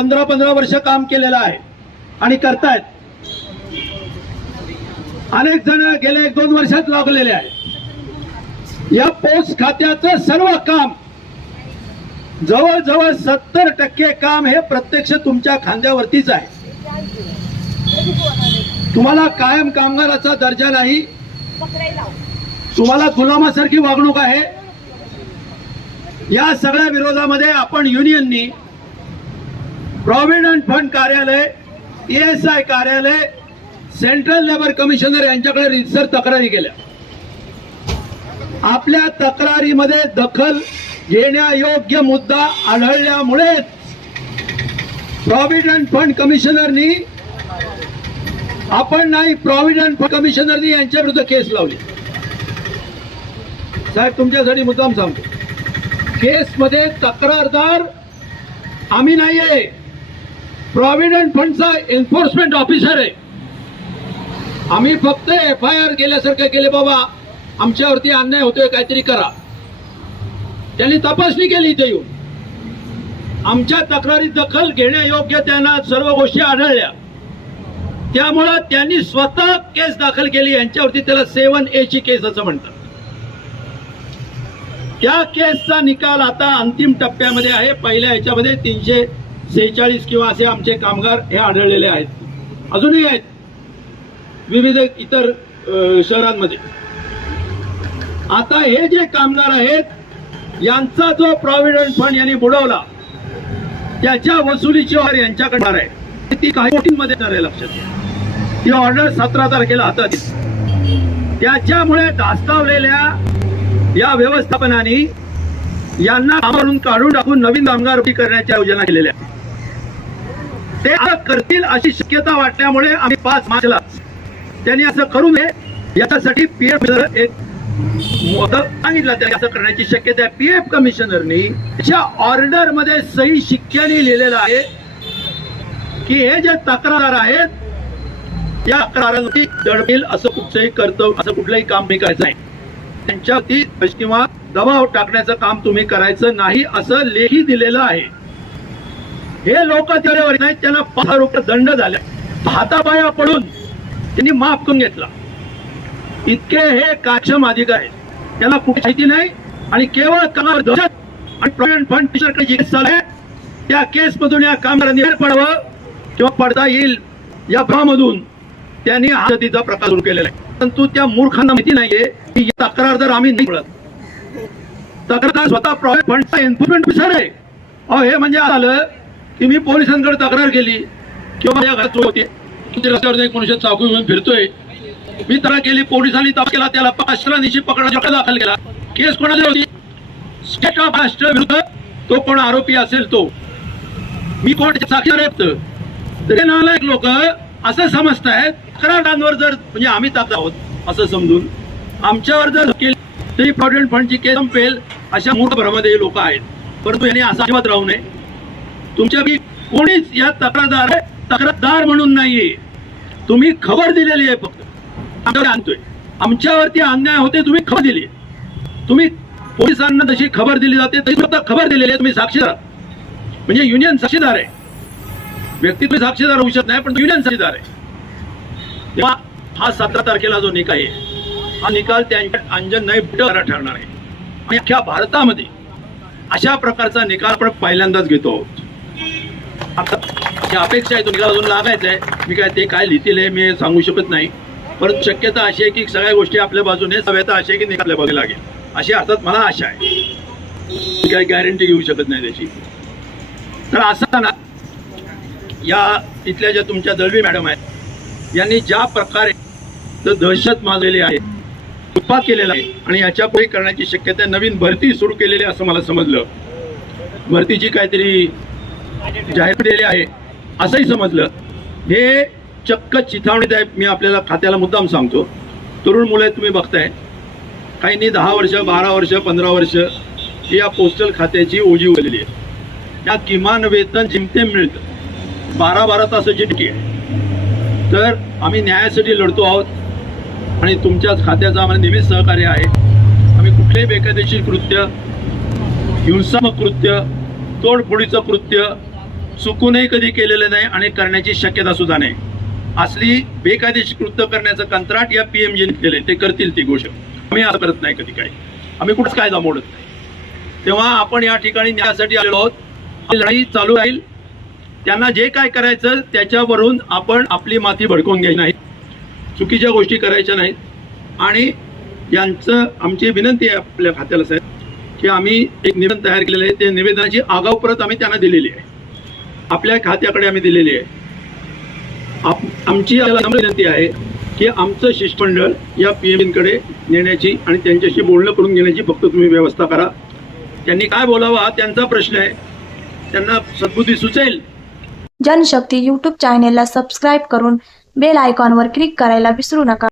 पंधरा पंधरा वर्ष काम केलेलं आहे. आणि करतायत. अनेक जण गेल्या एक दोन वर्षात लागलेले आहे. या पोस्ट खात्याचं सर्व काम जवळजवळ सत्तर टक्के काम हे प्रत्यक्ष तुमच्या खांद्यावरतीच आहे. तुम्हाला कायम कामगाराचा दर्जा नाही. तुम्हाला गुलामासारखी वागणूक आहे. या सगळ्या विरोधामध्ये आपण युनियननी प्रॉव्हिडंट फंड कार्यालय ईएसआय आय कार्यालय सेंट्रल लेबर कमिशनर यांच्याकडे रितसर तक्रारी केल्या. आपल्या तक्रारीमध्ये दखल घेण्यायोग्य मुद्दा आढळल्यामुळेच प्रॉव्हिडंट फंड कमिशनरनी आपण नाही प्रॉव्हिडंट फंड कमिशनरनी यांच्या विरुद्ध केस लावली. साहेब तुमच्यासाठी मुद्दाम सांगतो. केसमध्ये तक्रारदार आम्ही नाही आहे प्रॉव्हिडंट फंडचा एन्फोर्समेंट ऑफिसर आहे. आम्ही फक्त एफ आय आर केल्यासारखं केले बाबा. आमच्यावरती अन्याय होतोय काहीतरी करा. त्यांनी तपासणी केली इथे येऊन. आमच्या तक्रारीत दखल घेण्यायोग्य त्यांना सर्व गोष्टी आढळल्या. त्यामुळं त्यांनी स्वतः केस दाखल केली यांच्यावरती त्याला सेवन ए ची केस असं म्हणतात. त्या केसचा निकाल आता अंतिम टप्प्यामध्ये आहे. पहिल्या याच्यामध्ये तीनशे सेहेचाळीस किंवा असे आमचे कामगार हे आढळलेले आहेत. अजूनही आहेत. विविध इतर शहरांमध्ये. आता हे जे कामगार आहेत यांचा जो प्रॉव्हिडंट फंड यांनी बुडवला त्याच्या वसुलीची ऑर्डर यांच्याकडे आहे. ती काही कोटींमध्ये करायला लक्षात घ्या. ती ऑर्डर सतरा तारखेला हातात त्याच्यामुळे धास्तावलेल्या या व्यवस्थापनाने यांना कामावरून काढून टाकून नवीन कामगार करण्याच्या योजना केलेल्या आहेत. ते करतील अशी शक्यता वाटल्यामुळे आम्ही पाच मार्चला त्यांनी असं करू नये याच्यासाठी पीएफ एक सांगितलं त्यांनी असं करण्याची शक्यता आहे. पीएफ कमिशनरनी त्याच्या ऑर्डरमध्ये सही शिक्क्याने लिहिलेलं आहे की हे जे तक्रार आहेत या तक्रारांवरती दडपेल असं कुठचंही कर्तव्य असं कुठलंही काम मी करायचं नाही. त्यांच्यावरती किंवा दबाव टाकण्याचं काम तुम्ही करायचं नाही असं लेखी दिलेलं आहे. हे लोक त्याच्यावर नाही त्यांना पाच रुपये दंड झाला. हातापाया पडून त्यांनी माफ करून घेतला. इतके हे कार्यक्षम अधिकारी आहेत. त्याला कुठे माहिती नाही आणि केवळ कामावर दहशत आणि प्रॉव्हिडंट फंड टीचरकडे जी केस आहे त्या केस मधून या कामगारांनी बाहेर पडावं किंवा पडता येईल या भ्रमामधून त्यांनी हा प्रकार सुरू केलेला आहे. परंतु त्या मूर्खांना माहिती नाहीये की तक्रार जर आम्ही नाही मिळत तक्रार स्वतः प्रॉव्हिडंट फंडचा एन्फोर्समेंट ऑफिसर आहे. अहो हे म्हणजे आलं की मी पोलिसांकडे तक्रार केली किंवा माझ्या घरात होते. रस्त्यावर एक मनुष्य चाकू घेऊन फिरतोय. मी तक्रार केली पोलिसांनी तपास केला त्याला पाचशेला दिवशी पकडा दाखल केला. केस कोणाची होती स्टेट ऑफ महाराष्ट्र विरुद्ध तो कोण आरोपी असेल तो. मी कोण साक्षीदार आहे? तरी नालायक लोक असं समजतायत तक्रारांवर जर म्हणजे आम्ही ताकद आहोत असं समजून. आमच्यावर जर केली तरी प्रॉव्हिडंट फंडची केस संपेल अशा मूर्ख भ्रमामध्ये लोक आहेत. परंतु यांनी असं अजिबात राहू नये. तुमच्या बी कोणीच या तक्रारदार तक्रारदार म्हणून नाहीये. तुम्ही खबर दिलेली आहे फक्त. आणतोय. आमच्यावरती अन्याय होते तुम्ही खबर दिली तुम्ही पोलिसांना जशी खबर दिली जाते तशी स्वतः खबर दिलेली आहे. तुम्ही साक्षीदार. म्हणजे युनियन साक्षीदार आहे. व्यक्ती तुम्ही साक्षीदार होऊ शकत नाही पण युनियन साक्षीदार आहे. तेव्हा हा सतरा तारखेला जो निकाल आहे हा निकाल त्यांच्या अंजन नाही बुटरा ठरणार आहे. आणि अख्ख्या भारतामध्ये अशा प्रकारचा निकाल आपण पहिल्यांदाच घेतो आहोत. आता अपेक्षा आहे तो निकाल अजून लागायचा आहे मी काय ते काय लिहितील हे मी सांगू शकत नाही. पण शक्यता अशी आहे की सगळ्या गोष्टी आपल्या बाजूने सव्यता अशी आहे की निकाल आपल्या लागेल. अशी अर्थात मला आशा आहे. मी काही गॅरंटी घेऊ शकत नाही त्याची. तर असताना या इथल्या ज्या तुमच्या दळवी मॅडम आहेत यांनी ज्या प्रकारे दहशत माजलेली आहे उत्पाद केलेला आहे आणि याच्यापुढे करण्याची शक्यता नवीन भरती सुरू केलेली आहे असं मला समजलं. भरतीची काहीतरी जाहीर केलेले आहे. असंही समजलं. हे चक्क चिथावणीत आहे मी आपल्याला खात्याला मुद्दाम सांगतो. तरुण मुलं आहेत, तुम्ही बघताय. काहींनी दहा वर्ष बारा वर्ष पंधरा वर्ष या पोस्टल खात्याची ओजी उगलेली आहे. या किमान वेतन जिमतेम मिळतं. बारा बारा तासाची ड्युटी आहे. तर आम्ही न्यायासाठी लढतो आहोत. आणि तुमच्याच खात्याचं आम्हाला नेहमीच सहकार्य आहे. आम्ही कुठलेही बेकायदेशीर कृत्य हिंसात्मक कृत्य तोडफोडीचं कृत्य चुकूनही कधी केलेलं नाही आणि करण्याची शक्यता सुद्धा नाही. असली बेकायदेशीर कृत्य करण्याचं कंत्राट या पीएमजीने केले ते करतील ती गोष्ट. आम्ही असं करत नाही कधी काही. आम्ही कुठंच कायदा मोडत नाही. तेव्हा आपण या ठिकाणी न्यायासाठी आलेलो आहोत. लढाई चालू राहील. त्यांना जे काय करायचं त्याच्यावरून आपण आपली माती भडकवून घ्यायची नाही. चुकीच्या गोष्टी करायच्या नाहीत. आणि यांचं आमची विनंती आहे आपल्या खात्याला साहेब की आम्ही एक निवेदन तयार केलेलं आहे. ते निवेदनाची आगाऊ प्रत आम्ही त्यांना दिलेली आहे. आपल्या खात्याकडे आम्ही दिलेली आहे. आप- आमची विनंती आहे की आमचं शिष्टमंडळ या पी कडे नेण्याची आणि त्यांच्याशी बोलणं करून घेण्याची फक्त तुम्ही व्यवस्था करा. त्यांनी काय बोलावं हा त्यांचा प्रश्न आहे. त्यांना सद्बुद्धी सुचेल. जनशक्ती यूट्यूब चॅनेलला सबस्क्राईब करून बेल आयकॉनवर क्लिक करायला विसरू नका.